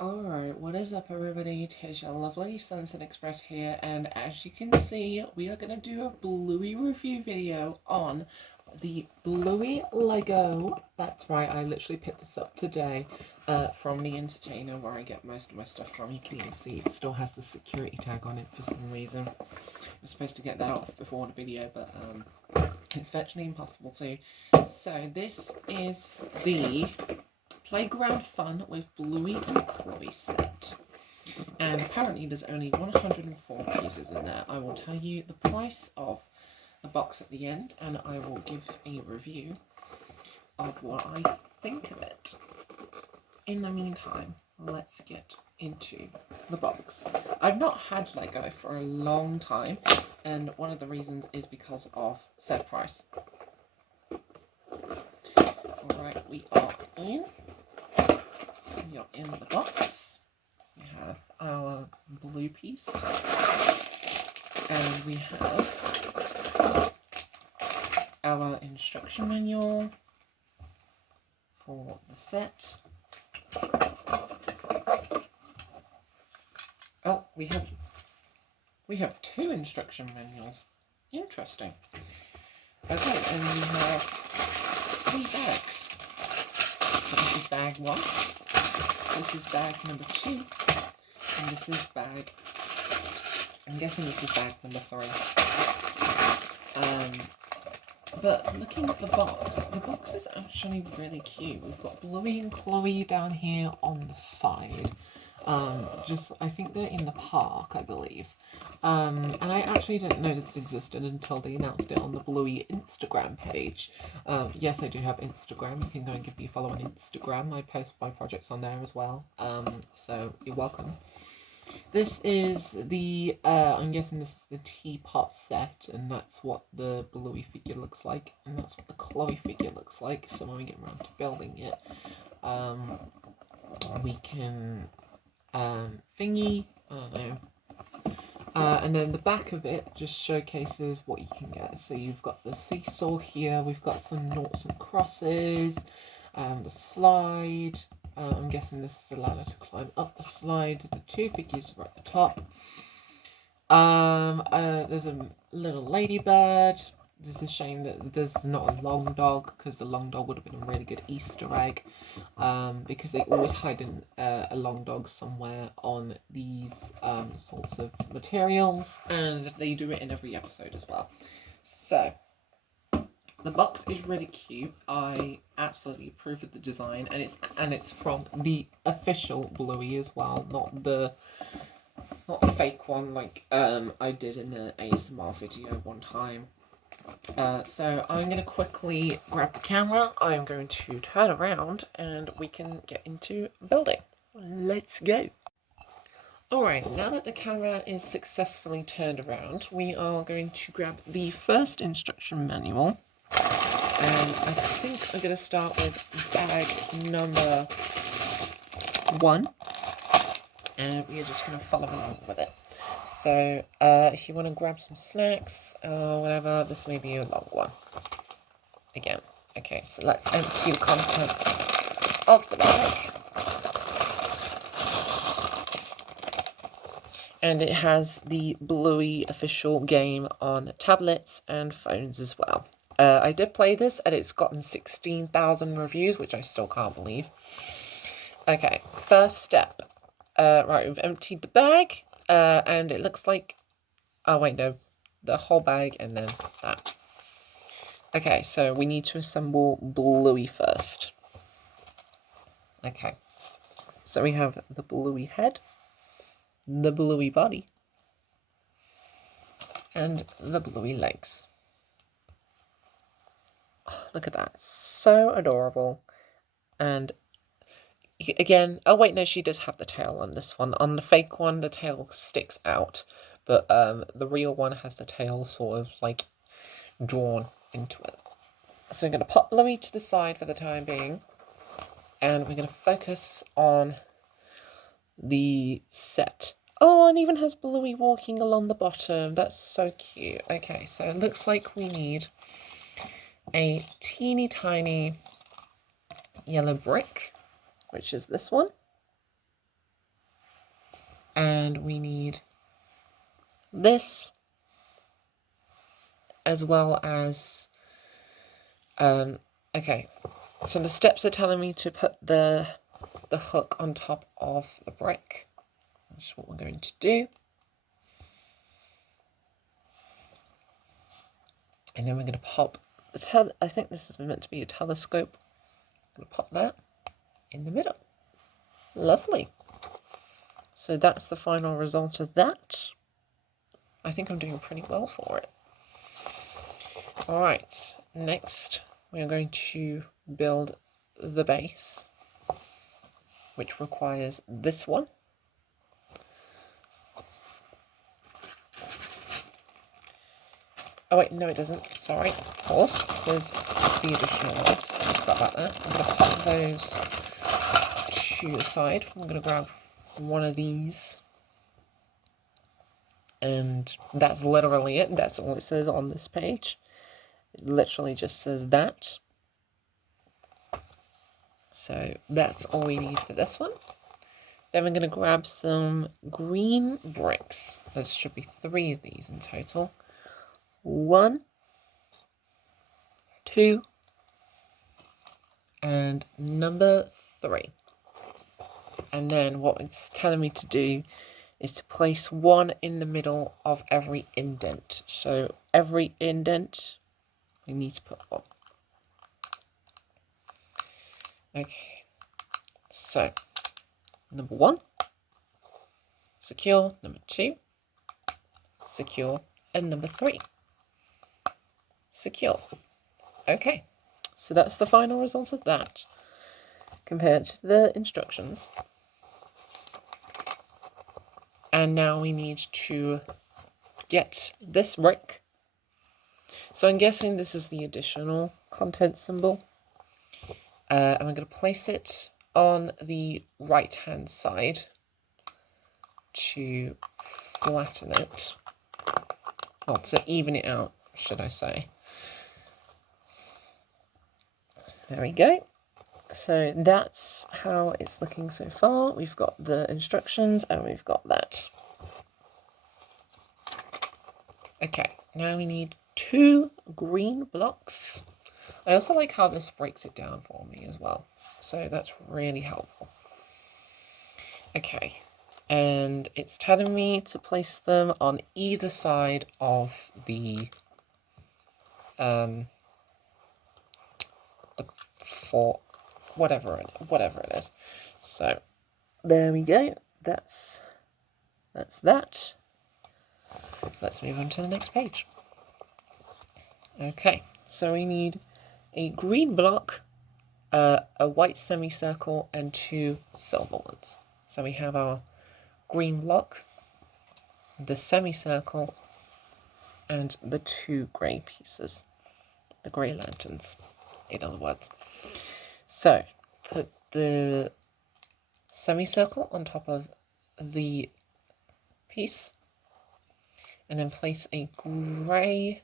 Alright, what is up everybody? It is your lovely Sunset Express here, and as you can see, we are going to do a Bluey review video on the Bluey Lego. That's right, I literally picked this up today from the Entertainer, where I get most of my stuff from. You can even see it still has the security tag on it for some reason. I was supposed to get that off before the video, but it's virtually impossible to. So this is the Playground Fun with Bluey and Chloe set. And apparently there's only 104 pieces in there. I will tell you the price of the box at the end, and I will give a review of what I think of it. In the meantime, let's get into the box. I've not had Lego for a long time, and one of the reasons is because of set price. Alright, we are in. We are in the box. We have our blue piece, and we have our instruction manual for the set. Oh, we have two instruction manuals. Interesting. Okay, and we have 3 bags. This is bag 1. This is bag number 2, and this is bag, I'm guessing this is bag number 3. But looking at the box is actually really cute. We've got Bluey and Chloe down here on the side. I think they're in the park, I believe. And I actually didn't know this existed until they announced it on the Bluey Instagram page. Yes, I do have Instagram. You can go and give me a follow on Instagram. I post my projects on there as well. So you're welcome. This is the, I'm guessing this is the teapot set, and that's what the Bluey figure looks like, and that's what the Chloe figure looks like. So when we get around to building it, we can, thingy, I don't know. And then the back of it just showcases what you can get. So you've got the seesaw here, we've got some noughts and crosses, the slide. I'm guessing this is a ladder to climb up the slide. The 2 figures are at the top. There's a little ladybird. It's a shame that there's not a long dog, because the long dog would have been a really good Easter egg, because they always hide in a long dog somewhere on these sorts of materials, and they do it in every episode as well. So the box is really cute. I absolutely approve of the design, and it's from the official Bluey as well, not the fake one like I did in an ASMR video one time. So I'm going to quickly grab the camera, I'm going to turn around, and we can get into building. Let's go! Alright, now that the camera is successfully turned around, we are going to grab the first instruction manual, and I think I'm going to start with bag number 1, and we are just going to follow along with it. So, if you want to grab some snacks, or whatever, this may be a long one. Again. Okay, so let's empty the contents of the bag. And it has the Bluey official game on tablets and phones as well. I did play this, and it's gotten 16,000 reviews, which I still can't believe. Okay, first step. Right, we've emptied the bag. And it looks like, oh wait, no, the whole bag and then that. Okay, so we need to assemble Bluey first. Okay, so we have the Bluey head, the Bluey body, and the Bluey legs. Oh, look at that, so adorable. And again, oh wait, no, she does have the tail on this one. On the fake one, the tail sticks out, but the real one has the tail sort of like drawn into it. So we're going to pop Bluey to the side for the time being, and we're going to focus on the set. Oh, and even has Bluey walking along the bottom. That's so cute. Okay, so it looks like we need a teeny tiny yellow brick, which is this one. And we need this, as well as, okay, so the steps are telling me to put the hook on top of the brick, which is what we're going to do. And then we're going to pop the I think this is meant to be a telescope. I'm going to pop that in the middle. Lovely. So that's the final result of that. I think I'm doing pretty well for it. Alright, next we're going to build the base, which requires this one. Oh wait, no it doesn't, sorry, pause, there's the additional ones, I forgot about that. I'm going to pop those to the side. I'm going to grab one of these, and that's literally it. That's all it says on this page. It literally just says that. So that's all we need for this one. Then we're going to grab some green bricks. There should be 3 of these in total. 1, 2, and number 3. And then what it's telling me to do is to place 1 in the middle of every indent. So every indent, we need to put 1. Okay, so number 1, secure, number 2, secure, and number 3, secure. Okay, so that's the final result of that, compared to the instructions. And now we need to get this brick. So I'm guessing this is the additional content symbol. And I'm going to place it on the right hand side to flatten it. Well, to even it out, should I say. There we go. So that's how it's looking so far. We've got the instructions and we've got that. Okay, now we need 2 green blocks. I also like how this breaks it down for me as well. So that's really helpful. Okay, and it's telling me to place them on either side of the fort, whatever it is. So there we go. That's that. Let's move on to the next page. Okay, so we need a green block, a white semicircle, and 2 silver ones. So we have our green block, the semicircle, and the 2 grey pieces, the grey lanterns, in other words. So put the semicircle on top of the piece, and then place a grey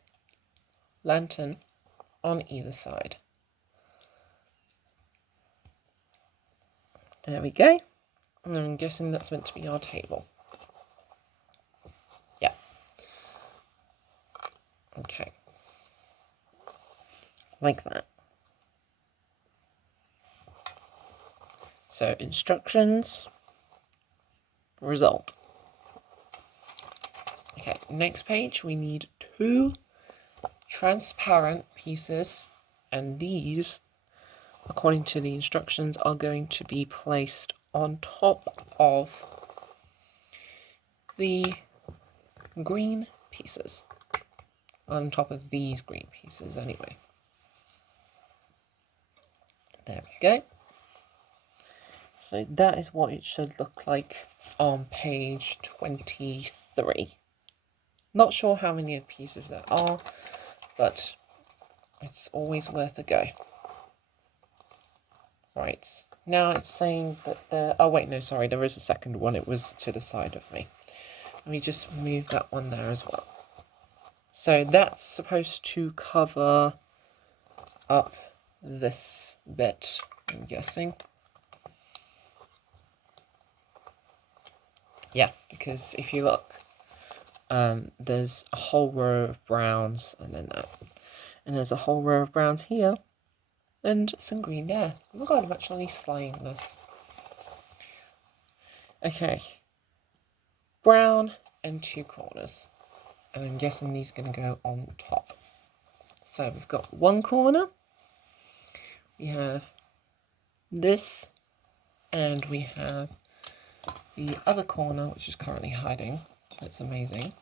lantern on either side. There we go. And I'm guessing that's meant to be our table. Yeah. Okay. Like that. So instructions, result. Okay, next page we need 2 transparent pieces, and these, according to the instructions, are going to be placed on top of the green pieces. On top of these green pieces, anyway. There we go. So that is what it should look like on page 23. Not sure how many pieces there are, but it's always worth a go. Right, now it's saying that there... Oh wait, no, sorry, there is a second one. It was to the side of me. Let me just move that one there as well. So that's supposed to cover up this bit, I'm guessing. Yeah, because if you look, there's a whole row of browns, and then that. And there's a whole row of browns here, and some green there. Oh my god, I'm actually slaying this. Okay. Brown and 2 corners. And I'm guessing these are going to go on top. So we've got 1 corner. We have this, and we have the other corner, which is currently hiding. That's amazing.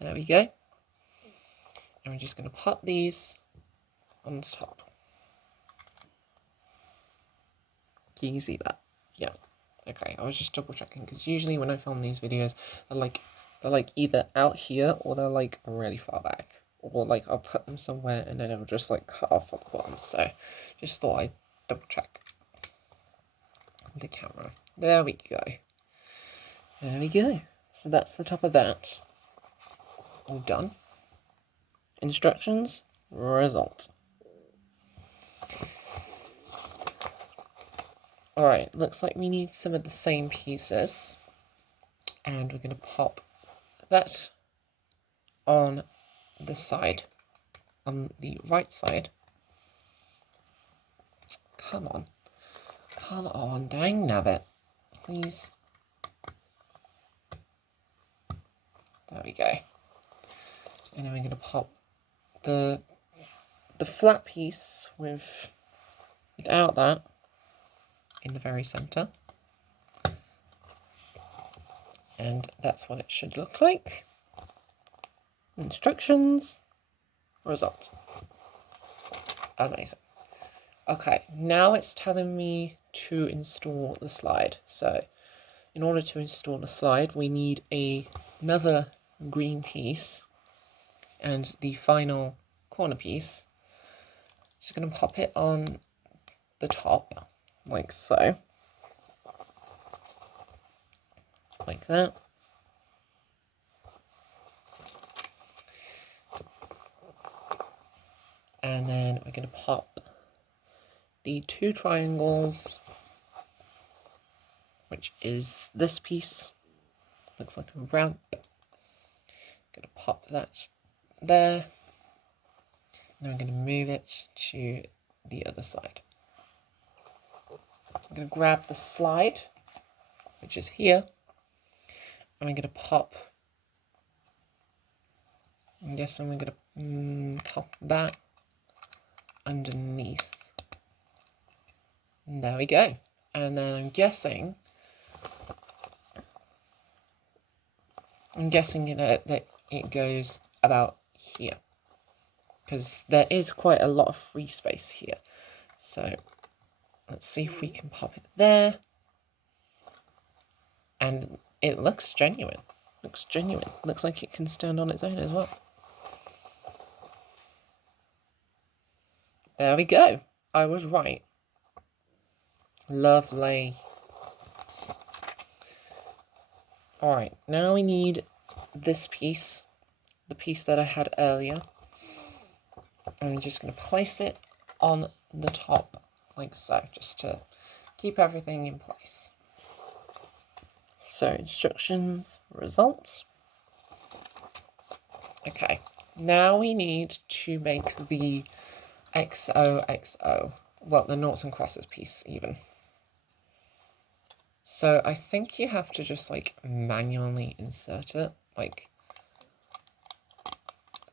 There we go. And we're just going to pop these on the top. Can you see that? Yeah. Okay, I was just double checking, because usually when I film these videos, they're like either out here, or they're like really far back. Or like I'll put them somewhere and then it'll just like cut off at the bottom. So just thought I'd double check the camera. There we go. There we go. So that's the top of that. All done. Instructions, result. Alright, looks like we need some of the same pieces. And we're going to pop that on the side. On the right side. Come on. Come on, dang nabbit. Please. There we go. And then we're going to pop the flat piece without that in the very center. And that's what it should look like. Instructions, result. Amazing. Okay, now it's telling me to install the slide. So in order to install the slide, we need another green piece and the final corner piece. Just going to pop it on the top, like so. Like that. And then we're going to pop the 2 triangles, which is this piece. Looks like a ramp. Going to pop that there. And I'm going to move it to the other side. I'm going to grab the slide, which is here. And I'm going to pop. I'm guessing we're going to pop that underneath. And there we go. And then I'm guessing that it goes about here. Because there is quite a lot of free space here. So let's see if we can pop it there. And it looks genuine. Looks genuine. Looks like it can stand on its own as well. There we go. I was right. Lovely. Alright, now we need this piece. The piece that I had earlier. I'm just going to place it on the top, like so, just to keep everything in place. So, instructions, results. Okay, now we need to make the XOXO, well, the noughts and crosses piece even. So I think you have to just like manually insert it, like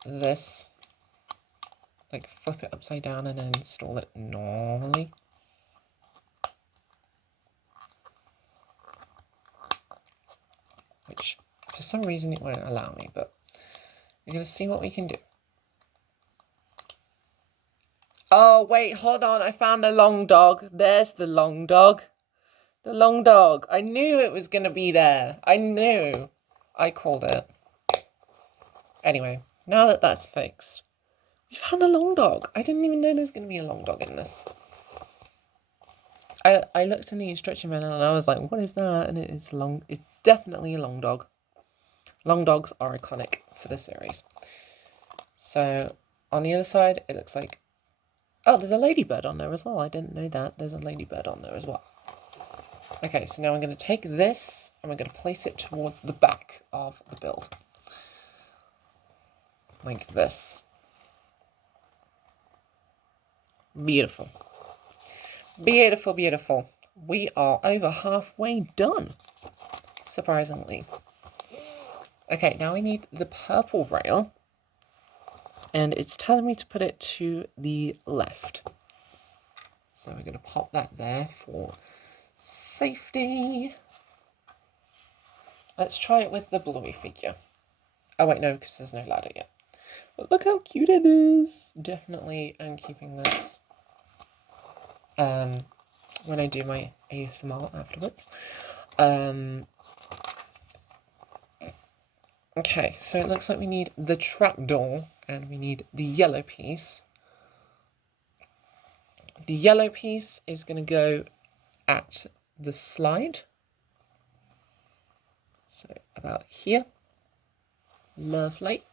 this. Like flip it upside down and then install it normally. Which, for some reason, it won't allow me, but we're going to see what we can do. Oh, wait, hold on. I found the long dog. There's the long dog. The long dog. I knew it was going to be there. I knew. I called it. Anyway, now that that's fixed, we found a long dog. I didn't even know there was going to be a long dog in this. I looked in the instruction manual and I was like, what is that? And it's definitely a long dog. Long dogs are iconic for the series. So on the other side, it looks like, oh, there's a ladybird on there as well. I didn't know that. There's a ladybird on there as well. Okay, so now I'm going to take this and we're going to place it towards the back of the build. Like this. Beautiful. Beautiful, beautiful. We are over halfway done, surprisingly. Okay, now we need the purple rail. And it's telling me to put it to the left. So we're going to pop that there for safety. Let's try it with the Bluey figure. Oh wait, no, because there's no ladder yet. But look how cute it is. Definitely I'm keeping this when I do my ASMR afterwards. Okay, so it looks like we need the trapdoor and we need the yellow piece. The yellow piece is going to go at the slide. So about here. Lovely.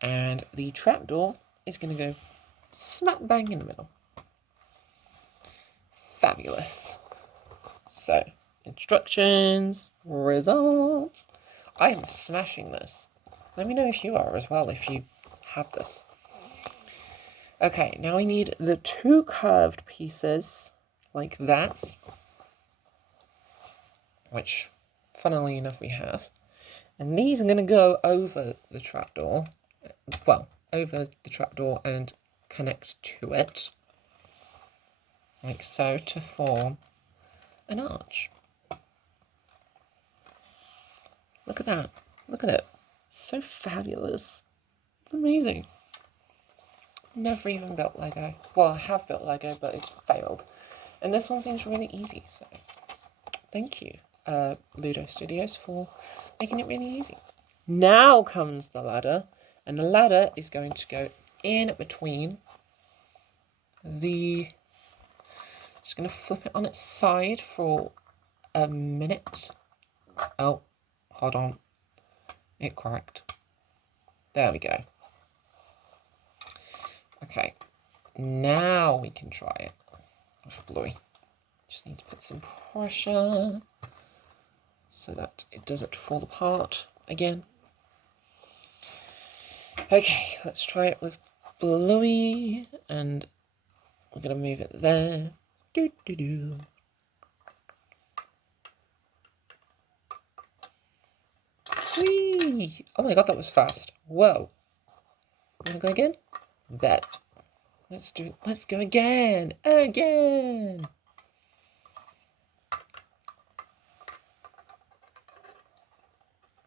And the trapdoor is going to go smack bang in the middle. Fabulous. So, instructions, results. I am smashing this. Let me know if you are as well, if you have this. Okay, now we need the two curved pieces, like that. Which, funnily enough, we have. And these are going to go over the trapdoor. Well, over the trapdoor and connect to it. Like so, to form an arch. Look at that. Look at it. It's so fabulous. It's amazing. Never even built Lego. Well, I have built Lego, but it's failed. And this one seems really easy, so thank you, Ludo Studios, for making it really easy. Now comes the ladder, and the ladder is going to go in between the... Just going to flip it on its side for a minute. Oh, hold on. It cracked. There we go. Okay, now we can try it with Bluey. Just need to put some pressure so that it doesn't fall apart again. Okay, let's try it with Bluey, and we're going to move it there. Doo -doo -doo. Whee! Oh my god, that was fast. Whoa. Wanna go again? Bet. Let's do it. Let's go again. Again.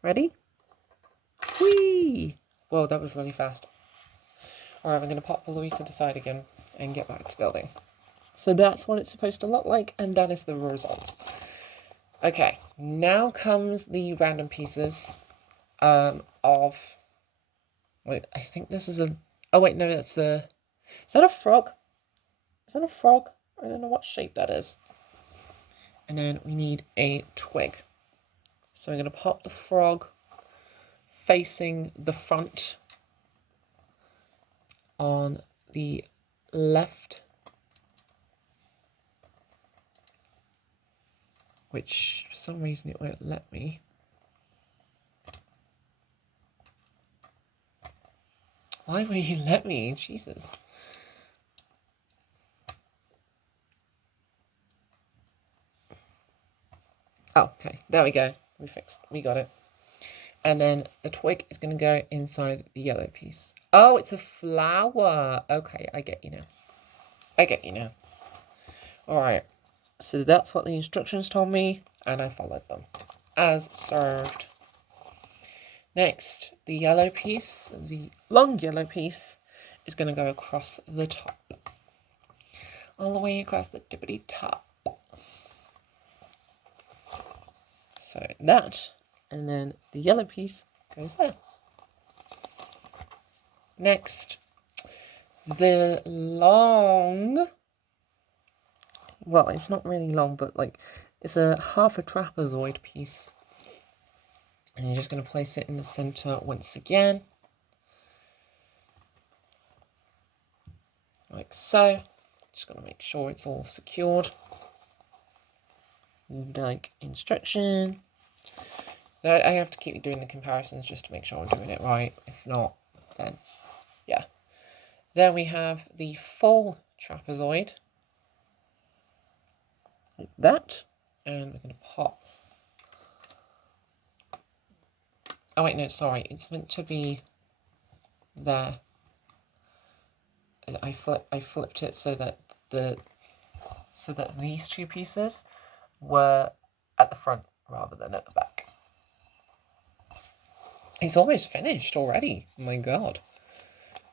Ready? Whee! Whoa, that was really fast. Alright, I'm going to pop Bluey to the side again and get back to building. So that's what it's supposed to look like, and that is the result. Okay, now comes the random pieces of... Wait, I think this is a... Oh wait, no, that's the... Is that a frog? Is that a frog? I don't know what shape that is. And then we need a twig. So I'm going to pop the frog facing the front on the left, which for some reason it won't let me. Why won't you let me? Jesus. Oh, okay. There we go. We got it. And then the twig is going to go inside the yellow piece. Oh, it's a flower. Okay, I get you now. I get you now. Alright. So that's what the instructions told me, and I followed them. As served. Next, the yellow piece, the long yellow piece, is going to go across the top. All the way across the tippity top. So that, and then the yellow piece goes there. Next, the long... Well, it's not really long, but like, it's a half a trapezoid piece. And you're just going to place it in the center once again. Like so. Just got to make sure it's all secured. like instruction. I have to keep doing the comparisons just to make sure I'm doing it right. If not, then yeah. There we have the full trapezoid, like that, and we're going to pop. Oh wait, no, sorry, it's meant to be there. I flipped it so that these two pieces were at the front rather than at the back. It's almost finished already. Oh my god.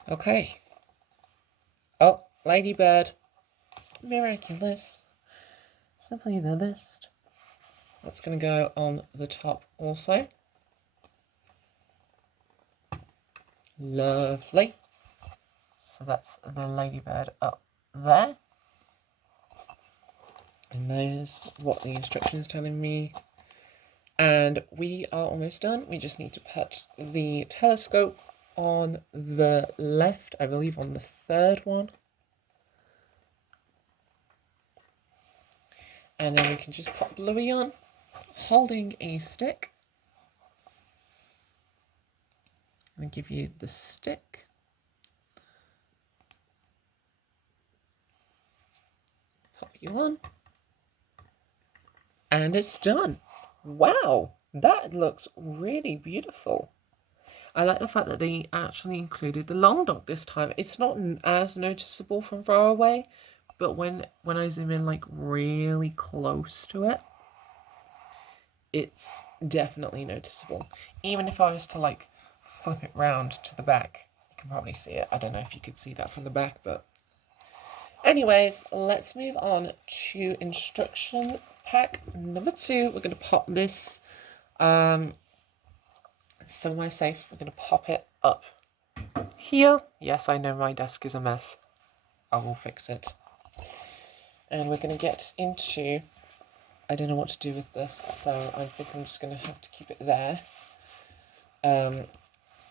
Okay. Oh, ladybird. Miraculous. Simply the best. That's going to go on the top also. Lovely. So that's the ladybird up there. And there's what the instructions telling me. And we are almost done. We just need to put the telescope on the left, I believe on the third one. And then we can just pop Bluey on, holding a stick. I'm going to give you the stick. Pop you on. And it's done. Wow, that looks really beautiful. I like the fact that they actually included the long dog this time. It's not as noticeable from far away, but when I zoom in like really close to it, it's definitely noticeable. Even if I was to like flip it round to the back, you can probably see it. I don't know if you could see that from the back, but anyways, let's move on to instruction pack number 2. We're going to pop this somewhere safe. We're going to pop it up here. Yes, I know my desk is a mess. I will fix it. And we're going to get into... I don't know what to do with this, so I think I'm just going to have to keep it there. And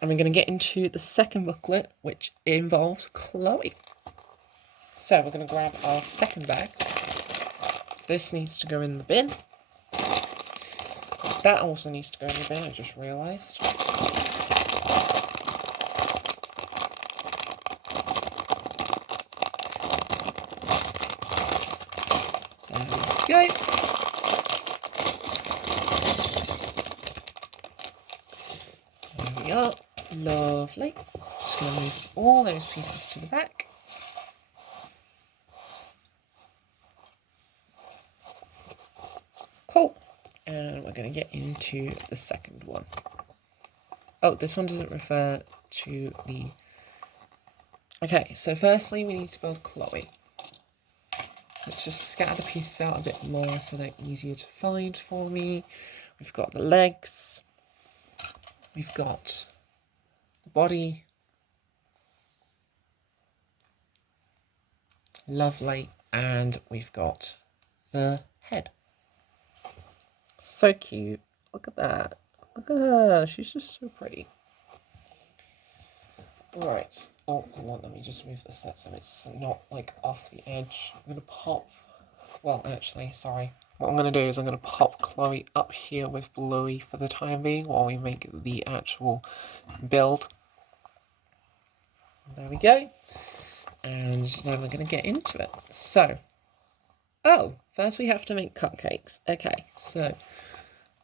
we're going to get into the second booklet, which involves Chloe. So we're going to grab our second bag. This needs to go in the bin. That also needs to go in the bin, I just realised. There we go. There we are. Lovely. Just going to move all those pieces to the back. Cool. And we're going to get into the second one. Oh, this one doesn't refer to the... Okay, so firstly we need to build Chloe. Let's just scatter the pieces out a bit more so they're easier to find for me. We've got the legs. We've got the body. Lovely. And we've got the head. So cute. Look at that. Look at her. She's just so pretty. Alright. Oh, hold on. Let me just move this set so it's not like off the edge. I'm going to pop... Well, actually, sorry. What I'm going to do is I'm going to pop Chloe up here with Bluey for the time being while we make the actual build. There we go. And then we're going to get into it. So, oh, first we have to make cupcakes. Okay, so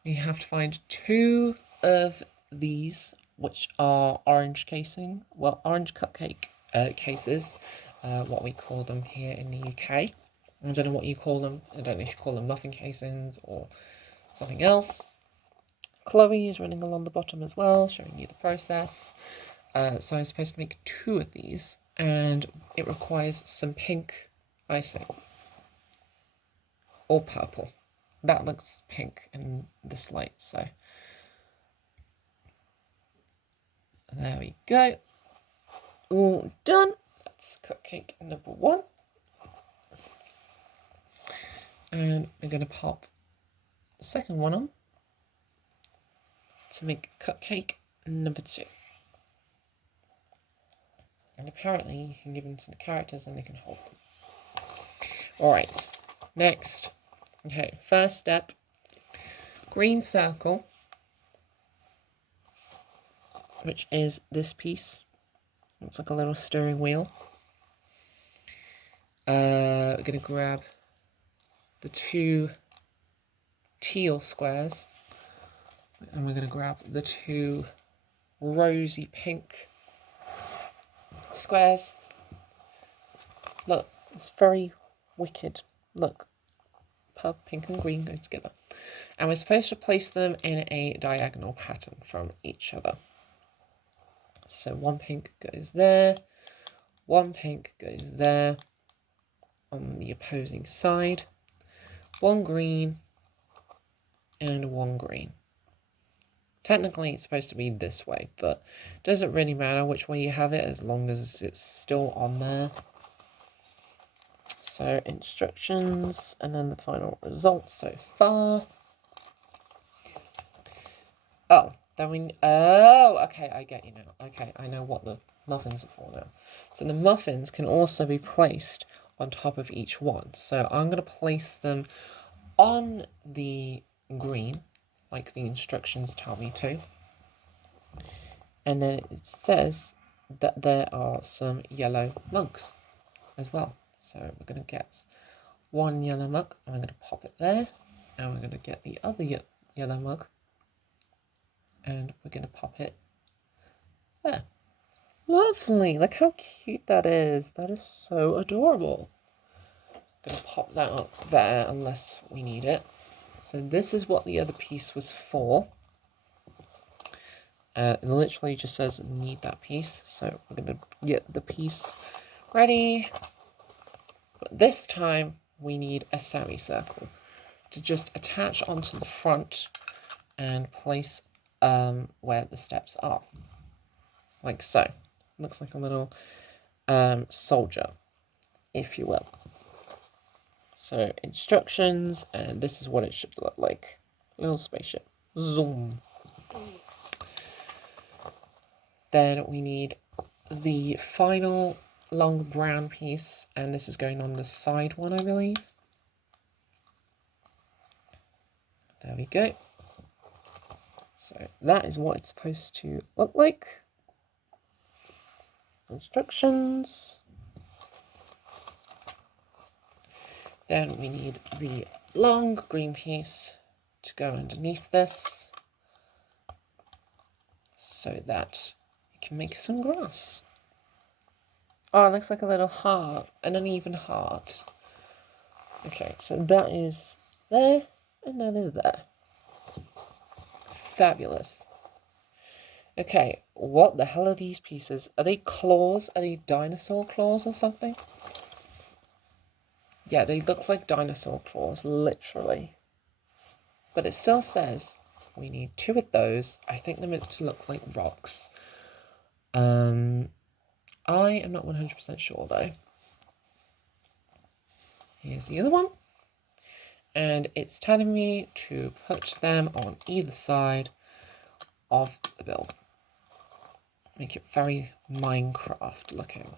we have to find 2 of these, which are orange casing. Well, orange cupcake cases, what we call them here in the UK. I don't know what you call them. I don't know if you call them muffin casings or something else. Chloe is running along the bottom as well, showing you the process. So I'm supposed to make 2 of these, and it requires some pink icing. Or purple. That looks pink in this light, so... There we go. All done. That's cupcake number 1. And we're going to pop the second one on to make cupcake number 2. And apparently you can give them some characters and they can hold them. Alright, next Okay, first step, green circle, which is this piece. Looks like a little steering wheel. We're going to grab the 2 teal squares, and we're going to grab the 2 rosy pink squares. Look, it's very wicked. Look, purple, pink and green go together. And we're supposed to place them in a diagonal pattern from each other. So 1 pink goes there, 1 pink goes there on the opposing side, 1 green, and 1 green. Technically it's supposed to be this way, but it doesn't really matter which way you have it as long as it's still on there. So instructions, and then the final result so far. Oh, then okay, I get you now. Okay, I know what the muffins are for now. So the muffins can also be placed on top of each one. So I'm going to place them on the green, like the instructions tell me to. And then it says that there are some yellow mugs as well. So we're going to get 1 yellow mug, and I'm going to pop it there. And we're going to get the other yellow mug, and we're going to pop it there. Lovely! Look how cute that is. That is so adorable. I'm going to pop that up there unless we need it. So this is what the other piece was for. It literally just says need that piece. So we're going to get the piece ready. But this time we need a semicircle to just attach onto the front and place where the steps are. Like so. Looks like a little soldier, if you will. So instructions, and this is what it should look like. A little spaceship. Zoom. Then we need the final long brown piece, and this is going on the side one, I believe. There we go. So that is what it's supposed to look like. Instructions. Then we need the long green piece to go underneath this so that we can make some grass. Oh, it looks like a little heart, an uneven heart. Okay, so that is there, and that is there. Fabulous. Okay, what the hell are these pieces? Are they claws? Are they dinosaur claws or something? Yeah, they look like dinosaur claws, literally. But it still says we need 2 of those. I think they're meant to look like rocks. I am not 100% sure though. Here's the other one. And it's telling me to put them on either side of the build. Make it very Minecraft looking.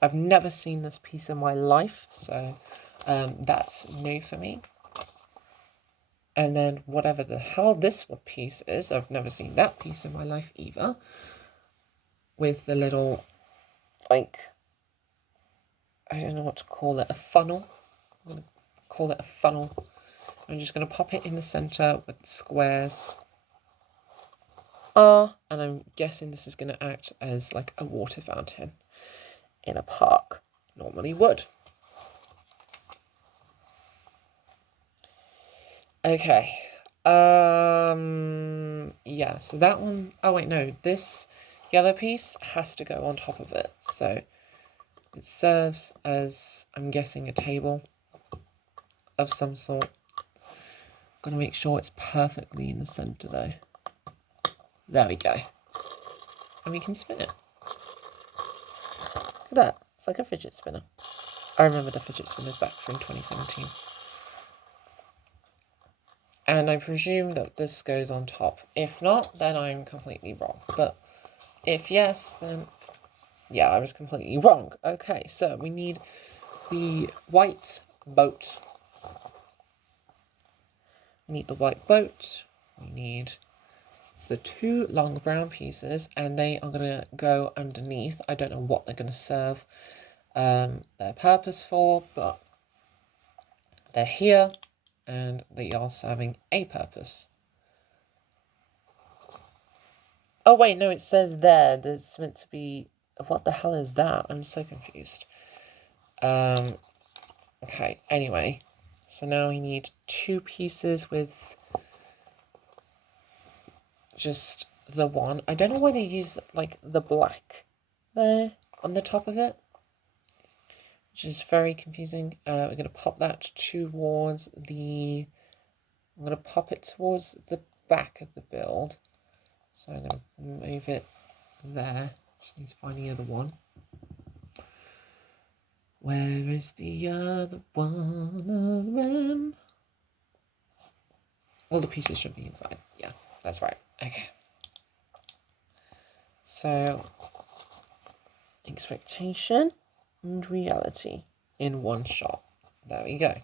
I've never seen this piece in my life, so that's new for me. And then whatever the hell this piece is, I've never seen that piece in my life either. With the little, like, I don't know what to call it, a funnel. I'm going to call it a funnel. I'm just going to pop it in the centre with the squares. And I'm guessing this is going to act as like a water fountain in a park. Normally would. Okay. Yeah, so that one, oh wait, no, this yellow piece has to go on top of it. So it serves as, I'm guessing, a table of some sort. Gotta make sure it's perfectly in the centre though. There we go. And we can spin it. Look at that. It's like a fidget spinner. I remember the fidget spinners back from 2017. And I presume that this goes on top. If not, then I'm completely wrong. But if yes, then yeah, I was completely wrong. Okay, so we need the white boat We need the white boat. We need the 2 long brown pieces, and they are going to go underneath. I don't know what they're going to serve their purpose for, but they're here, and they are serving a purpose. Oh wait, no, it says there's meant to be... What the hell is that? I'm so confused. Okay, anyway. So now we need 2 pieces with just the one. I don't know why they use, like, the black there on the top of it, which is very confusing. We're going to pop that towards the... I'm going to pop it towards the back of the build. So I'm going to move it there. Just need to find the other one. Where is the other one of them? All the pieces should be inside. Yeah, that's right. Okay. So, expectation and reality in one shot. There we go.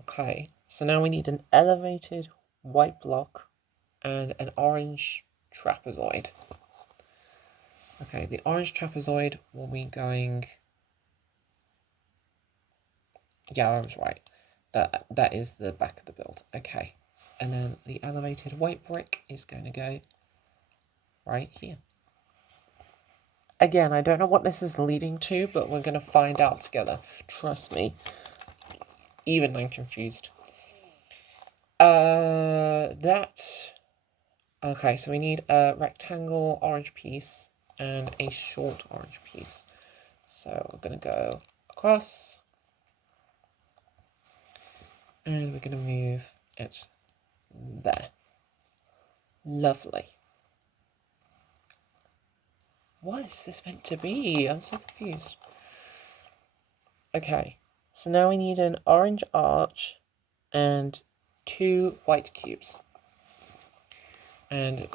Okay, so now we need an elevated white block and an orange trapezoid. Okay, the orange trapezoid will be going... Yeah, I was right. That is the back of the build. Okay, and then the elevated white brick is going to go right here. Again, I don't know what this is leading to, but we're going to find out together. Trust me. Even I'm confused. Okay, so we need a rectangle orange piece and a short orange piece. So we're going to go across. And we're going to move it there. Lovely. What is this meant to be? I'm so confused. Okay, so now we need an orange arch and 2 white cubes. And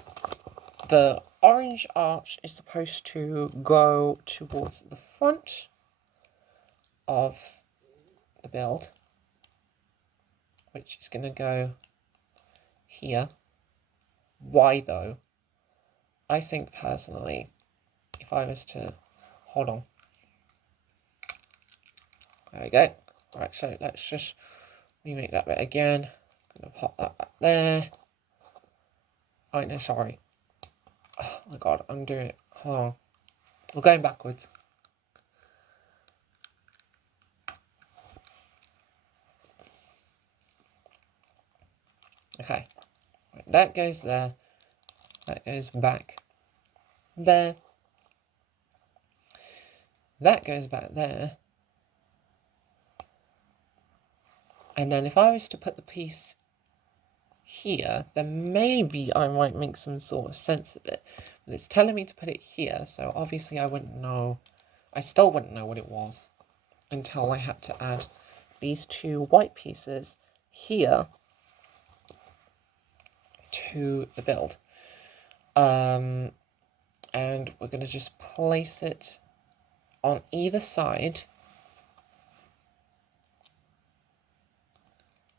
the orange arch is supposed to go towards the front of the build, which is going to go here. Why though? I think personally, if I was to... Hold on. There we go. Right, so let's just remake that bit again. I'm going to pop that back there. Oh, no, sorry. Oh my god, I'm doing it. Hold on. We're going backwards. Okay. Right, that goes there. That goes back there. That goes back there. And then if I was to put the piece here, then maybe I might make some sort of sense of it. But it's telling me to put it here, so obviously I wouldn't know. I still wouldn't know what it was until I had to add these 2 white pieces here to the build. And we're going to just place it on either side.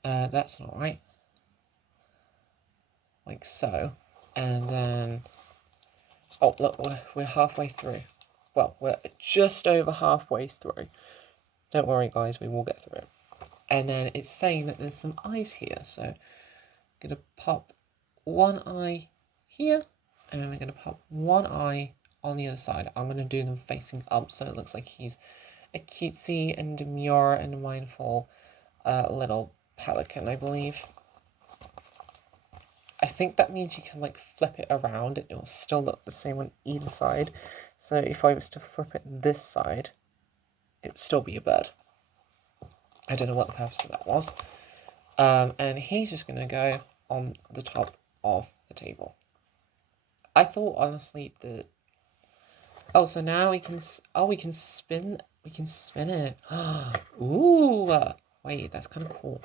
That's not right. Like so. And then... Oh, look, we're halfway through. Well, we're just over halfway through. Don't worry, guys, we will get through it. And then it's saying that there's some eyes here. So I'm going to pop one eye here. And then we're going to pop one eye on the other side. I'm going to do them facing up so it looks like he's a cutesy and demure and mindful little pelican, I believe. I think that means you can like flip it around and it will still look the same on either side. So if I was to flip it this side, it would still be a bird. I don't know what the purpose of that was. And he's just going to go on the top of the table. I thought honestly that... Oh, so now we can... Oh, we can spin... We can spin it. Ooh! Wait, that's kind of cool.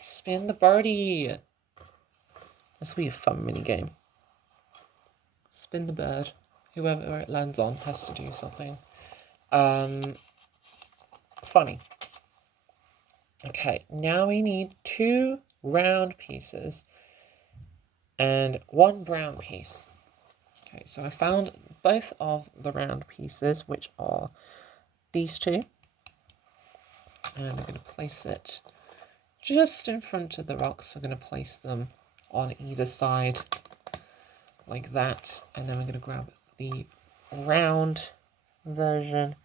Spin the birdie! This will be a fun mini game. Spin the bird. Whoever it lands on has to do something. Funny. Okay, now we need 2 round pieces and 1 brown piece. Okay, so I found both of the round pieces, which are these 2. And I'm going to place it just in front of the rocks. So I'm going to place them on either side like that. And then we're going to grab the round version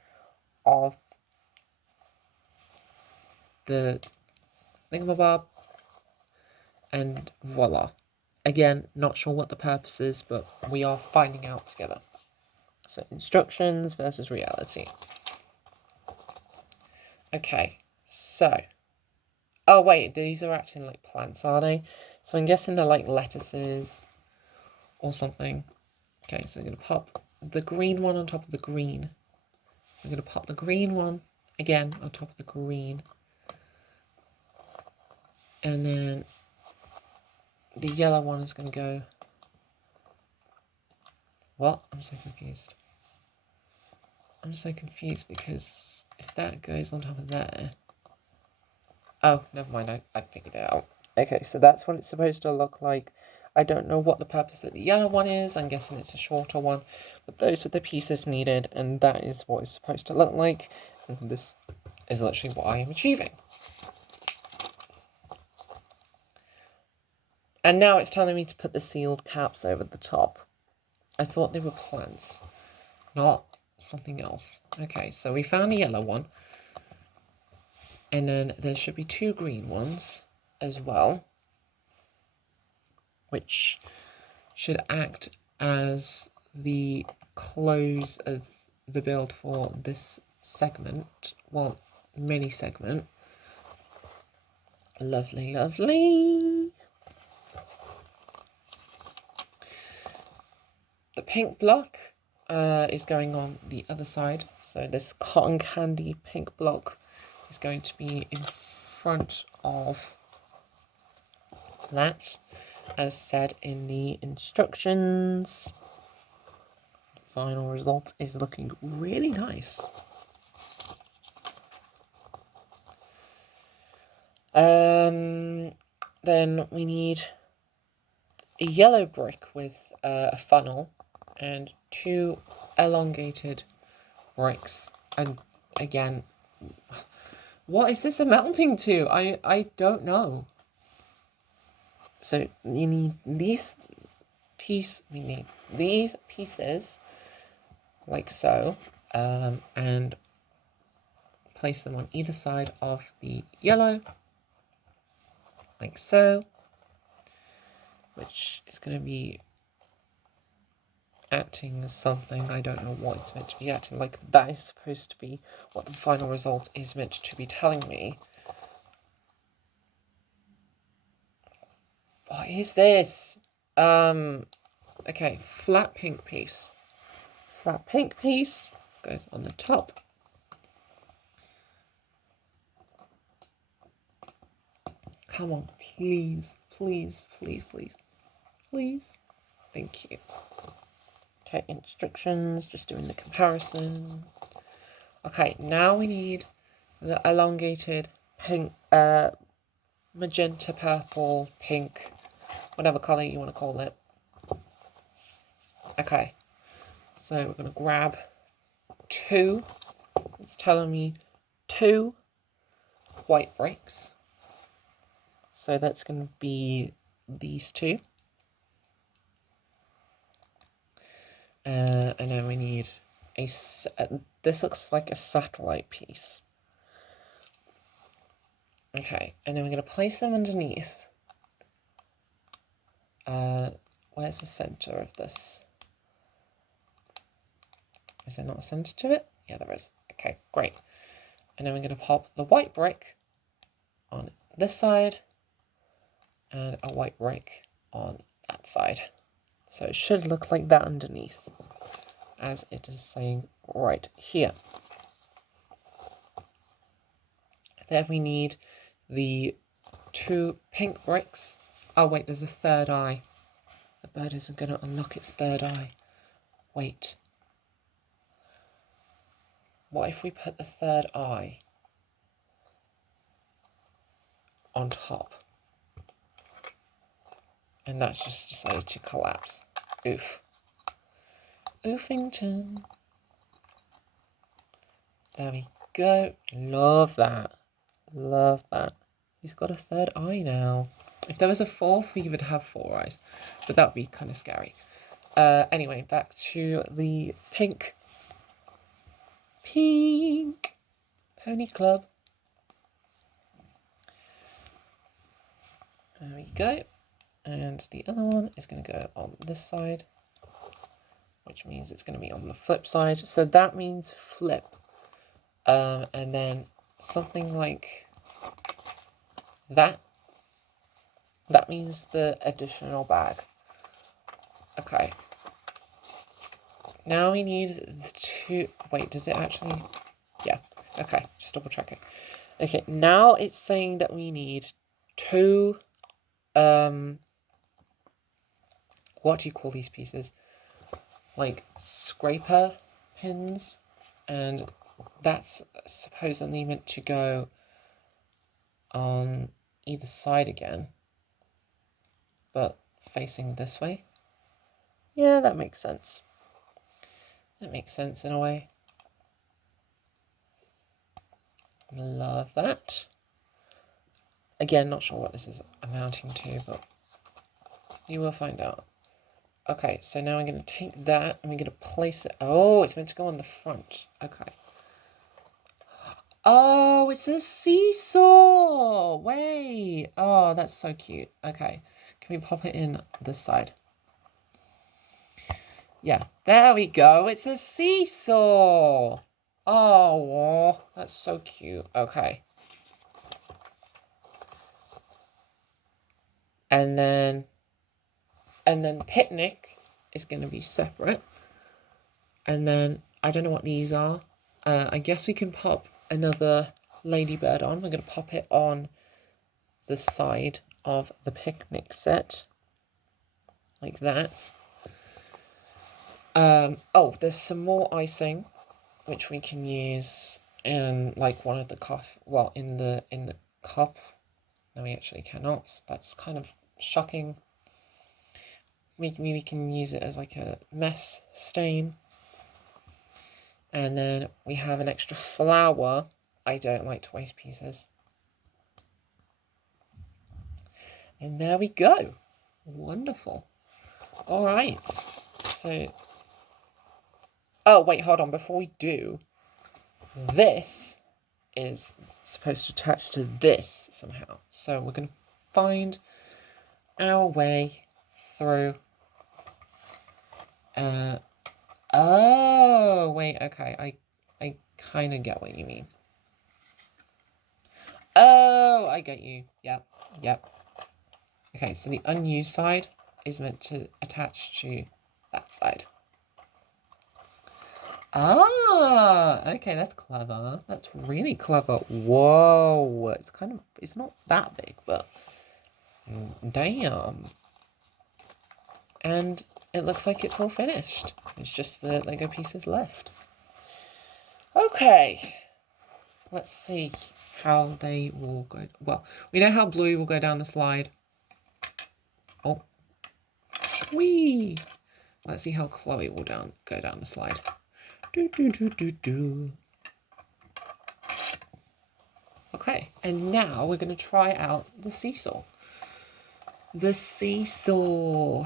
of the thingamabob, and voila. Again, not sure what the purpose is, but we are finding out together. So instructions versus reality. Okay, so, oh wait, these are actually like plants, are they? So I'm guessing they're like lettuces or something. Okay, so I'm going to pop the green one on top of the green. I'm going to pop the green one again on top of the green. And then the yellow one is going to go... What? I'm so confused. I'm so confused because if that goes on top of there... Oh, never mind, I figured it out. Okay, so that's what it's supposed to look like. I don't know what the purpose of the yellow one is. I'm guessing it's a shorter one. But those were the pieces needed, and that is what it's supposed to look like. And this is literally what I am achieving. And now it's telling me to put the sealed caps over the top. I thought they were plants, not something else. Okay, so we found a yellow one. And then there should be 2 green ones as well, which should act as the close of the build for this segment. Well, mini segment. Lovely, lovely. The pink block is going on the other side. So this cotton candy pink block is going to be in front of that, as said in the instructions. The final result is looking really nice. Then we need a yellow brick with a funnel and 2 elongated bricks. And again, what is this amounting to? I don't know. So you need these pieces like so, and place them on either side of the yellow like so, which is going to be acting as something. I don't know what it's meant to be acting like. That is supposed to be what the final result is meant to be telling me. What is this? Okay, flat pink piece. Flat pink piece goes on the top. Come on, please, please, please, please, please. Thank you. Okay, instructions, just doing the comparison. Okay, now we need the elongated pink, magenta, purple, pink, whatever colour you want to call it. Okay, so we're going to grab 2, it's telling me 2 white bricks. So that's going to be these 2. And then we need this looks like a satellite piece. Okay, and then we're going to place them underneath. Where's the center of this? Is there not a center to it? Yeah, there is. Okay, great. And then we're going to pop the white brick on this side and a white brick on that side. So it should look like that underneath, as it is saying right here. Then we need the 2 pink bricks. Oh wait, there's a third eye. The bird isn't going to unlock its third eye. Wait. What if we put the third eye on top. And that's just decided to collapse. Oof. Oofington. There we go. Love that. Love that. He's got a third eye now. If there was a fourth, we would have 4 eyes. But that would be kind of scary. Anyway, back to the pink pony club. There we go. And the other one is going to go on this side, which means it's going to be on the flip side. So that means flip. And then something like that. That means the additional bag. Okay. Now we need the 2... Wait, does it actually... Yeah. Okay, just double checking. Okay, now it's saying that we need 2... What do you call these pieces? Like, scraper pins. And that's supposedly meant to go on either side again. But facing this way. Yeah, that makes sense. That makes sense in a way. Love that. Again, not sure what this is amounting to, but you will find out. Okay, so now I'm going to take that and we're going to place it. Oh, it's meant to go on the front. Okay. Oh, it's a seesaw. Wait. Oh, that's so cute. Okay. Can we pop it in this side? Yeah, there we go. It's a seesaw. Oh, that's so cute. Okay. And then picnic is going to be separate. And then, I don't know what these are. I guess we can pop another ladybird on. We're going to pop it on the side of the picnic set. Like that. Oh, there's some more icing, which we can use in like one of the in the cup. No, we actually cannot. That's kind of shocking. We can use it as like a mess stain. And then we have an extra flower. I don't like to waste pieces. And there we go. Wonderful. All right. So, oh, wait, hold on. Before we do, this is supposed to attach to this somehow. So we're going to find our way through. Oh, wait, okay. I kind of get what you mean. Oh, I get you. Yep. Okay, so the unused side is meant to attach to that side. Ah, okay, that's clever. That's really clever. Whoa, it's not that big, but damn. And it looks like it's all finished. It's just the Lego pieces left. Okay, let's see how they will go. Well, we know how Bluey will go down the slide. Oh, whee! Let's see how Chloe will go down the slide. Do. Okay, and now we're going to try out the seesaw. The seesaw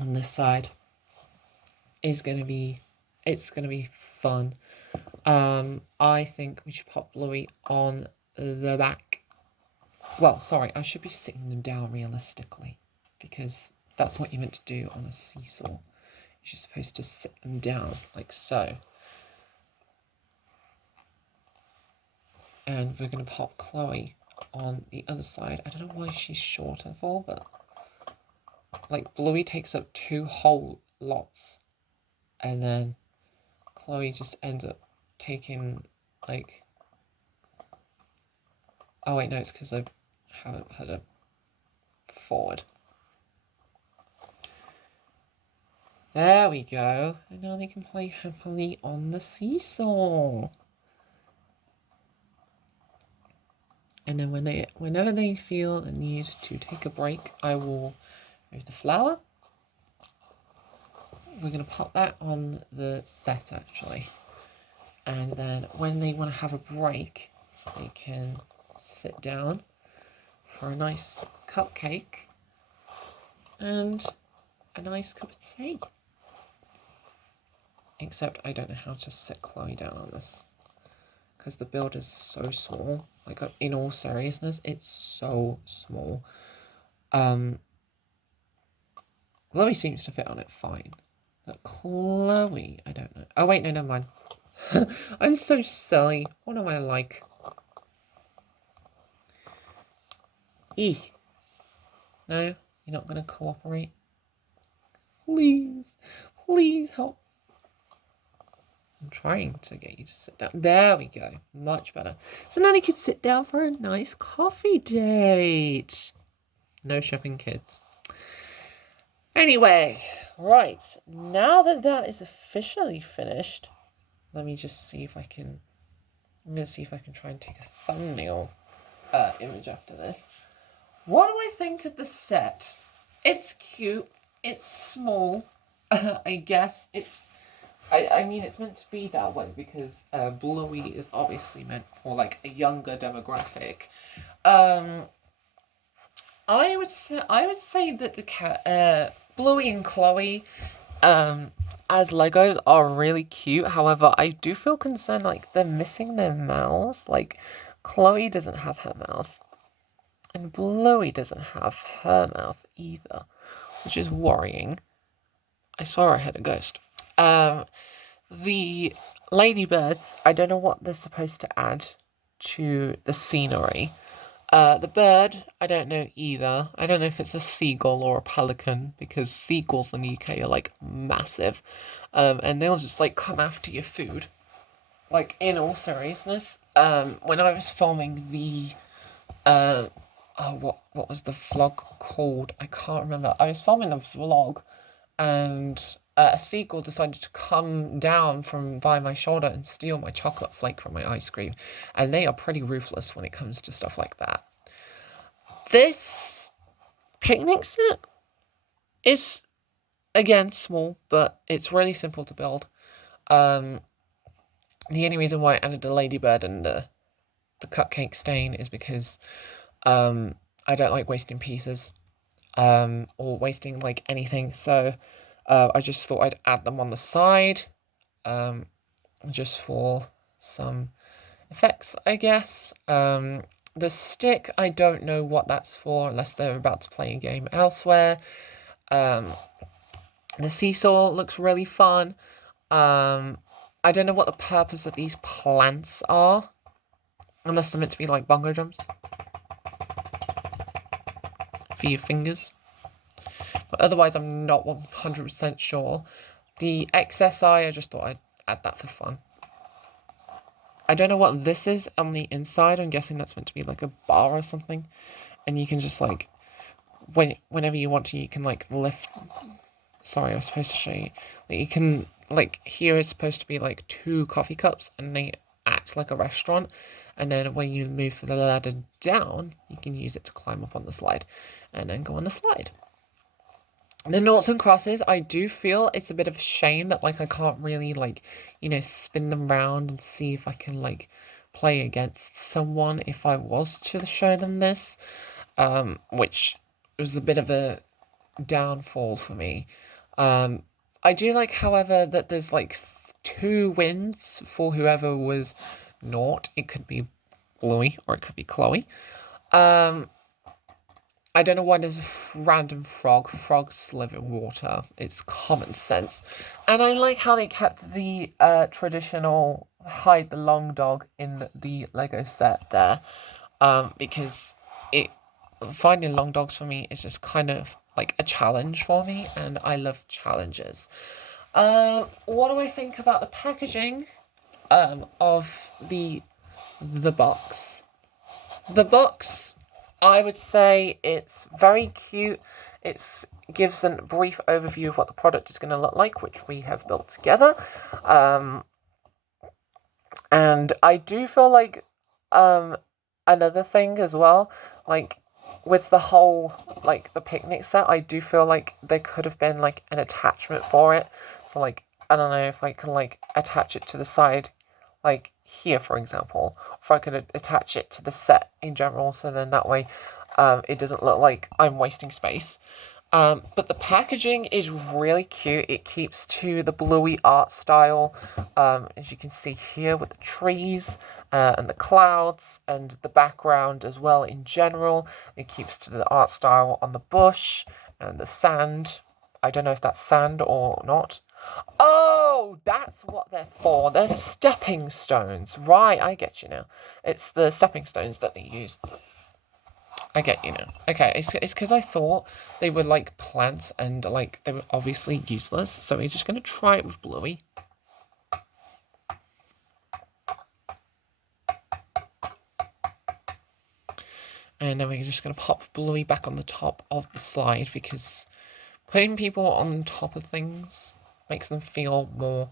on this side is going to be, it's going to be fun. I think we should pop Bluey on the back. Well, sorry, I should be sitting them down realistically, because that's what you're meant to do on a seesaw. You're supposed to sit them down, like so. And we're going to pop Chloe on the other side. I don't know why she's shorter for, but like Bluey takes up 2 whole lots, and then Chloe just ends up taking like, oh wait, no, it's because I haven't put it forward. There we go. And now they can play happily on the seesaw. And then whenever they feel a need to take a break, I will move the flower. We're going to pop that on the set, actually. And then when they want to have a break, they can sit down for a nice cupcake and a nice cup of tea. Except I don't know how to sit Chloe down on this, because the build is so small. Like, in all seriousness, it's so small. Chloe seems to fit on it fine. But Chloe, I don't know. Oh, wait, no, never mind. I'm so silly. What am I like? Eeh. No, you're not going to cooperate? Please. Please help. I'm trying to get you to sit down. There we go. Much better. So now you can sit down for a nice coffee date. No shipping kids. Anyway, right. Now that that is officially finished, let me just see if I can... I'm going to see if I can try and take a thumbnail image after this. What do I think of the set? It's cute. It's small. I guess it's... I mean, it's meant to be that way because Bluey is obviously meant for, like, a younger demographic. I would say that the Bluey and Chloe, as Legos are really cute. However, I do feel concerned, like, they're missing their mouths. Like, Chloe doesn't have her mouth, and Bluey doesn't have her mouth either, which is worrying. I swear I had a ghost. The ladybirds, I don't know what they're supposed to add to the scenery. The bird, I don't know either. I don't know if it's a seagull or a pelican, because seagulls in the UK are, like, massive. And they'll just, like, come after your food. Like, in all seriousness, when I was filming the, what was the vlog called? I can't remember. I was filming a vlog, and a seagull decided to come down from by my shoulder and steal my chocolate flake from my ice cream. And they are pretty ruthless when it comes to stuff like that. This picnic set is, again, small, but it's really simple to build. The only reason why I added the ladybird and the cupcake stain is because I don't like wasting pieces or wasting, like, anything. So I just thought I'd add them on the side just for some effects, I guess. The stick, I don't know what that's for unless they're about to play a game elsewhere. The seesaw looks really fun. I don't know what the purpose of these plants are, unless they're meant to be like bongo drums for your fingers. But otherwise, I'm not 100% sure. The XSI, I just thought I'd add that for fun. I don't know what this is on the inside. I'm guessing that's meant to be like a bar or something. And you can just, like, whenever you want to, you can, like, lift... Sorry, I was supposed to show you. Like, you can, like, here it's supposed to be, like, 2 coffee cups, and they act like a restaurant. And then when you move the ladder down, you can use it to climb up on the slide. And then go on the slide. The noughts and crosses, I do feel it's a bit of a shame that, like, I can't really, like, you know, spin them round and see if I can, like, play against someone if I was to show them this, which was a bit of a downfall for me. I do like, however, that there's, like, 2 wins for whoever was naught. It could be Bluey or it could be Chloe. I don't know why there's a random frog. Frogs live in water. It's common sense. And I like how they kept the traditional hide the long dog in the Lego set there. Because finding long dogs for me is just kind of like a challenge for me, and I love challenges. What do I think about the packaging of the box? The box, I would say it's very cute. It gives a brief overview of what the product is going to look like, which we have built together. And I do feel like another thing as well, like with the whole like the picnic set, I do feel like there could have been like an attachment for it. So like I don't know if I can like attach it to the side, like here for example, if I could attach it to the set in general, so then that way it doesn't look like I'm wasting space. But the packaging is really cute. It keeps to the Bluey art style, as you can see here with the trees and the clouds and the background as well in general. It keeps to the art style on the bush and the sand. I don't know if that's sand or not. Oh, that's what they're for. They're stepping stones. Right, I get you now. It's the stepping stones that they use. I get you now. Okay, it's because I thought they were like plants and like they were obviously useless. So we're just gonna try it with Bluey. And then we're just gonna pop Bluey back on the top of the slide because putting people on top of things makes them feel more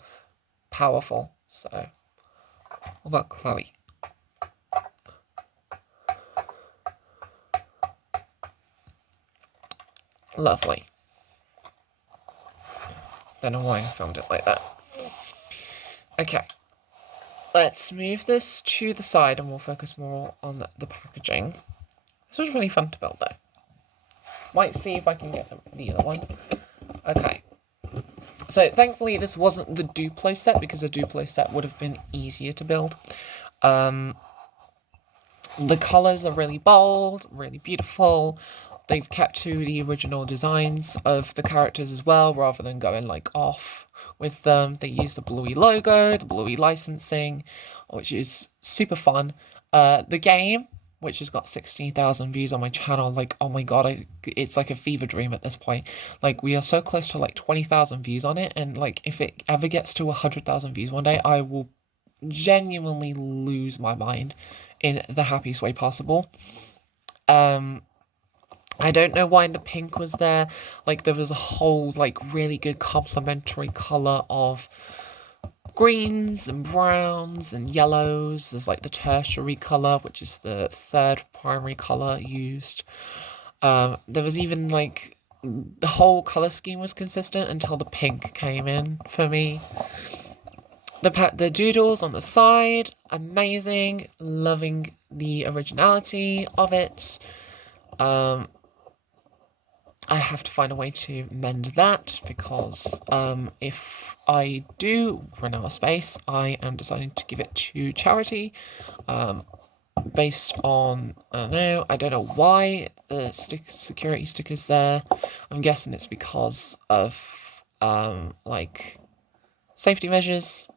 powerful. So, what about Chloe? Lovely. Don't know why I filmed it like that. Okay. Let's move this to the side and we'll focus more on the packaging. This was really fun to build though. Might see if I can get the other ones. Okay. So thankfully this wasn't the Duplo set because a Duplo set would have been easier to build. The colours are really bold, really beautiful. They've kept to the original designs of the characters as well, rather than going like off with them. They use the Bluey logo, the Bluey licensing, which is super fun. The game, which has got 16,000 views on my channel, like, oh my god, it's like a fever dream at this point. Like, we are so close to like 20,000 views on it, and like, if it ever gets to 100,000 views one day, I will genuinely lose my mind in the happiest way possible. I don't know why the pink was there. Like, there was a whole, like, really good complementary colour of greens and browns and yellows. There's, like, the tertiary colour, which is the third primary colour used. There was even, like, the whole colour scheme was consistent until the pink came in for me. The doodles on the side, amazing. Loving the originality of it. I have to find a way to mend that because if I do run out of space, I am deciding to give it to charity. Based on, I don't know why the security sticker's there. I'm guessing it's because of like safety measures.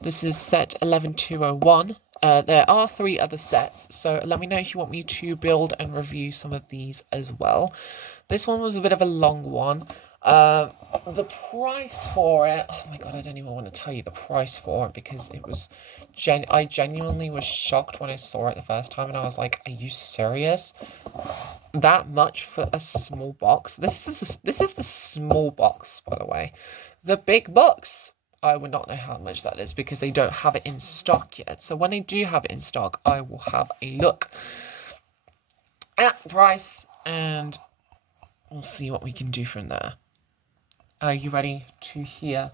This is set 11201. There are 3 other sets, so let me know if you want me to build and review some of these as well. This one was a bit of a long one. The price for it, oh my god, I don't even want to tell you the price for it because it was, I genuinely was shocked when I saw it the first time and I was like, are you serious? That much for a small box? This is the small box, by the way. The big box, I would not know how much that is because they don't have it in stock yet. So when they do have it in stock, I will have a look at the price and we'll see what we can do from there. Are you ready to hear?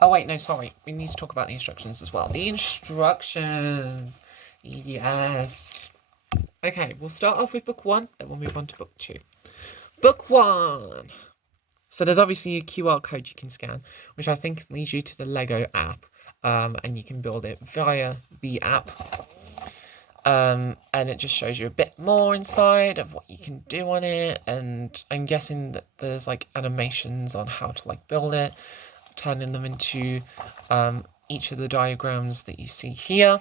Oh wait, no, sorry. We need to talk about the instructions as well. The instructions. Yes. Okay, we'll start off with book 1, then we'll move on to book 2. Book 1. So there's obviously a QR code you can scan, which I think leads you to the Lego app, and you can build it via the app. And it just shows you a bit more inside of what you can do on it, and I'm guessing that there's like animations on how to like build it, turning them into each of the diagrams that you see here.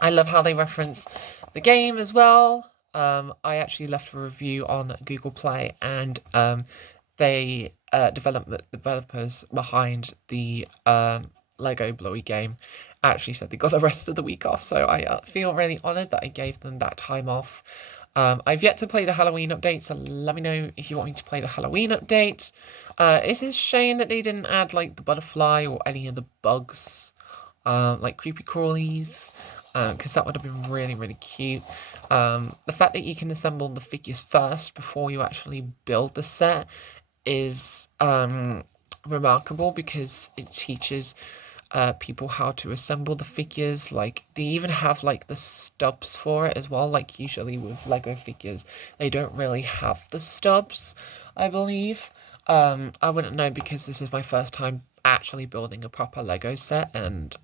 I love how they reference the game as well. I actually left a review on Google Play, and they developers behind the Lego Bluey game actually said they got the rest of the week off, so I feel really honoured that I gave them that time off. I've yet to play the Halloween update, so let me know if you want me to play the Halloween update. It's a shame that they didn't add like the butterfly or any of the bugs, like creepy crawlies. because that would have been really, really cute. The fact that you can assemble the figures first before you actually build the set is remarkable, because it teaches people how to assemble the figures. Like, they even have like the stubs for it as well. Like, usually with Lego figures, they don't really have the stubs, I believe. I wouldn't know, because this is my first time actually building a proper Lego set, and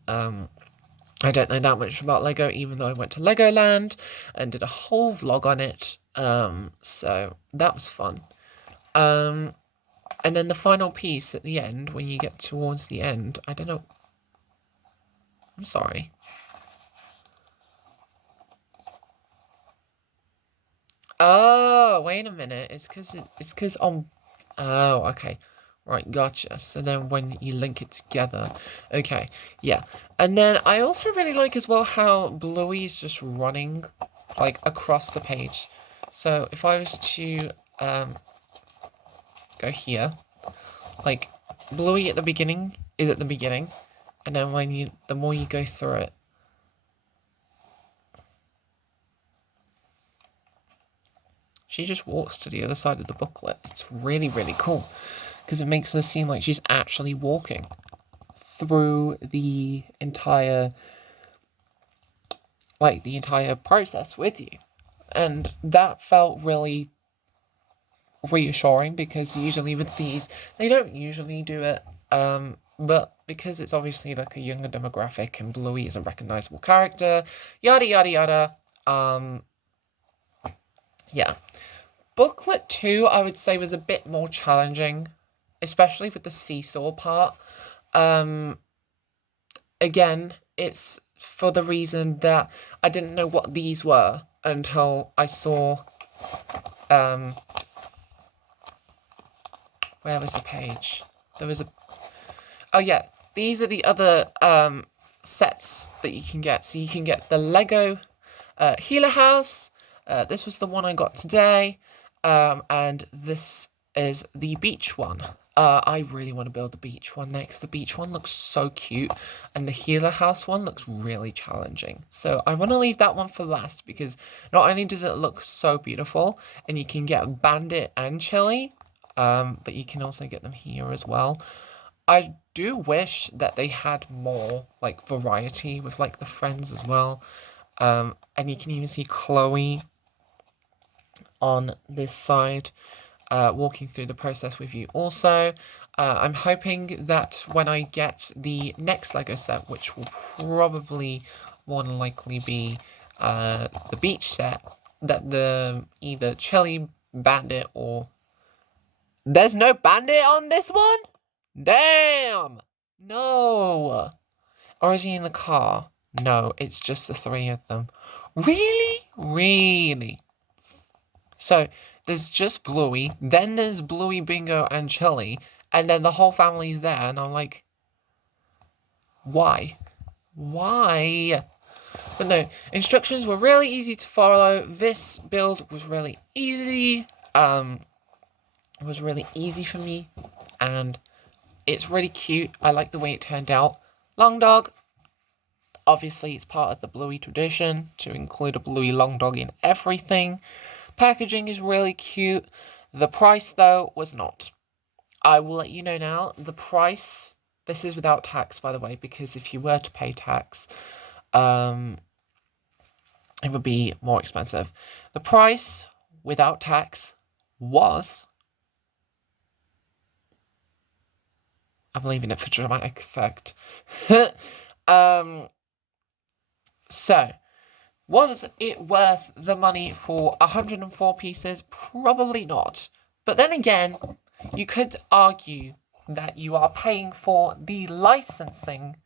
I don't know that much about Lego, even though I went to Legoland and did a whole vlog on it. So that was fun. And then the final piece at the end, when you get towards the end, I don't know. I'm sorry. Oh, wait a minute. It's because on. Oh, okay. Right, gotcha. So then when you link it together, okay, yeah. And then I also really like as well how Bluey is just running, like, across the page. So if I was to go here, like, Bluey at the beginning is at the beginning, and then the more you go through it, she just walks to the other side of the booklet. It's really, really cool, because it makes her seem like she's actually walking through the entire process with you. And that felt really reassuring, because usually with these, they don't usually do it. But because it's obviously like a younger demographic and Bluey is a recognizable character, yada yada yada. Yeah. Booklet 2, I would say, was a bit more challenging, especially with the seesaw part. Again, it's for the reason that I didn't know what these were until I saw, where was the page? There was oh yeah, these are the other, sets that you can get. So you can get the Lego, Healer House. This was the one I got today. And this is the beach one. I really want to build the beach one next. The beach one looks so cute, and the Healer House one looks really challenging. So I want to leave that one for last, because not only does it look so beautiful, and you can get Bandit and Chili, but you can also get them here as well. I do wish that they had more, like, variety with, like, the friends as well. And you can even see Chloe on this side, walking through the process with you also. I'm hoping that when I get the next Lego set, which will probably more than likely be the beach set, that the either Chili, Bandit, or... There's no Bandit on this one? Damn! No! Or is he in the car? No, it's just the three of them. Really? Really? So, there's just Bluey, then there's Bluey, Bingo, and Chili, and then the whole family's there, and I'm like, why? Why? But no, instructions were really easy to follow. This build was really easy. It was really easy for me, and it's really cute. I like the way it turned out. Long dog. Obviously, it's part of the Bluey tradition to include a Bluey long dog in everything. Packaging is really cute. The price, though, was not. I will let you know now. The price, this is without tax, by the way, because if you were to pay tax, it would be more expensive. The price, without tax, was... I'm leaving it for dramatic effect. So, was it worth the money for 104 pieces? Probably not. But then again, you could argue that you are paying for the licensing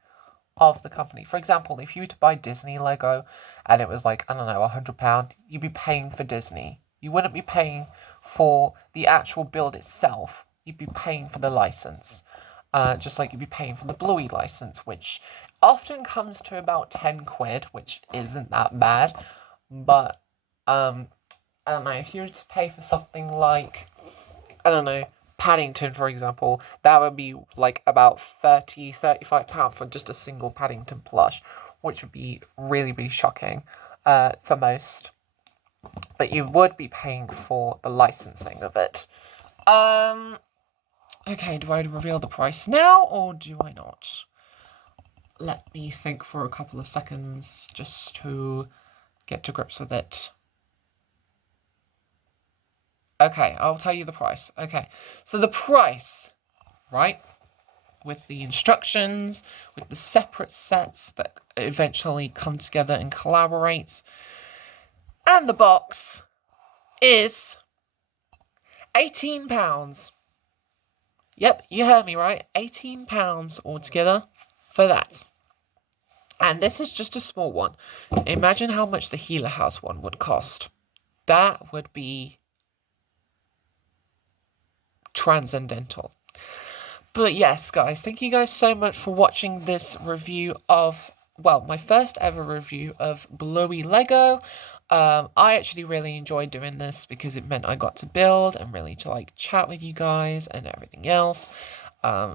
of the company. For example, if you were to buy Disney Lego and it was like, I don't know, £100, you'd be paying for Disney. You wouldn't be paying for the actual build itself. You'd be paying for the license. Just like you'd be paying for the Bluey license, which often comes to about 10 quid, which isn't that bad. But, I don't know, if you were to pay for something like, I don't know, Paddington, for example, that would be like about £30, £35 for just a single Paddington plush. which would be really, really shocking for most. But you would be paying for the licensing of it. Okay, do I reveal the price now, or do I not? Let me think for a couple of seconds just to get to grips with it. Okay, I'll tell you the price. Okay, so the price, right, with the instructions, with the separate sets that eventually come together and collaborate, and the box is £18. Yep, you heard me right. £18 altogether for that. And this is just a small one. Imagine how much the Healer House one would cost. That would be transcendental. But yes, guys, thank you guys so much for watching this review of, well, my first ever review of Bluey Lego. I actually really enjoyed doing this because it meant I got to build and really to like chat with you guys and everything else.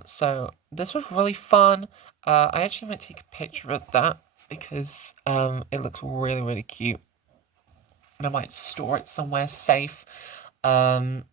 So this was really fun. I actually might take a picture of that because it looks really, really cute. And I might store it somewhere safe. But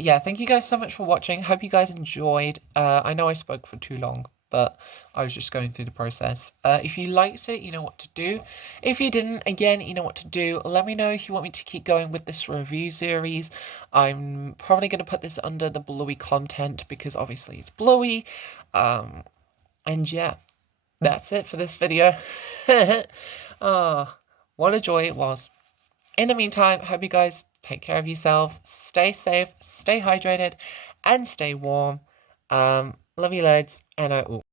yeah, thank you guys so much for watching. Hope you guys enjoyed. I know I spoke for too long, but I was just going through the process. If you liked it, you know what to do. If you didn't, again, you know what to do. Let me know if you want me to keep going with this review series. I'm probably going to put this under the Bluey content because obviously it's Bluey. And yeah, that's it for this video. Oh, what a joy it was. In the meantime, hope you guys take care of yourselves, stay safe, stay hydrated, and stay warm. Love you loads, and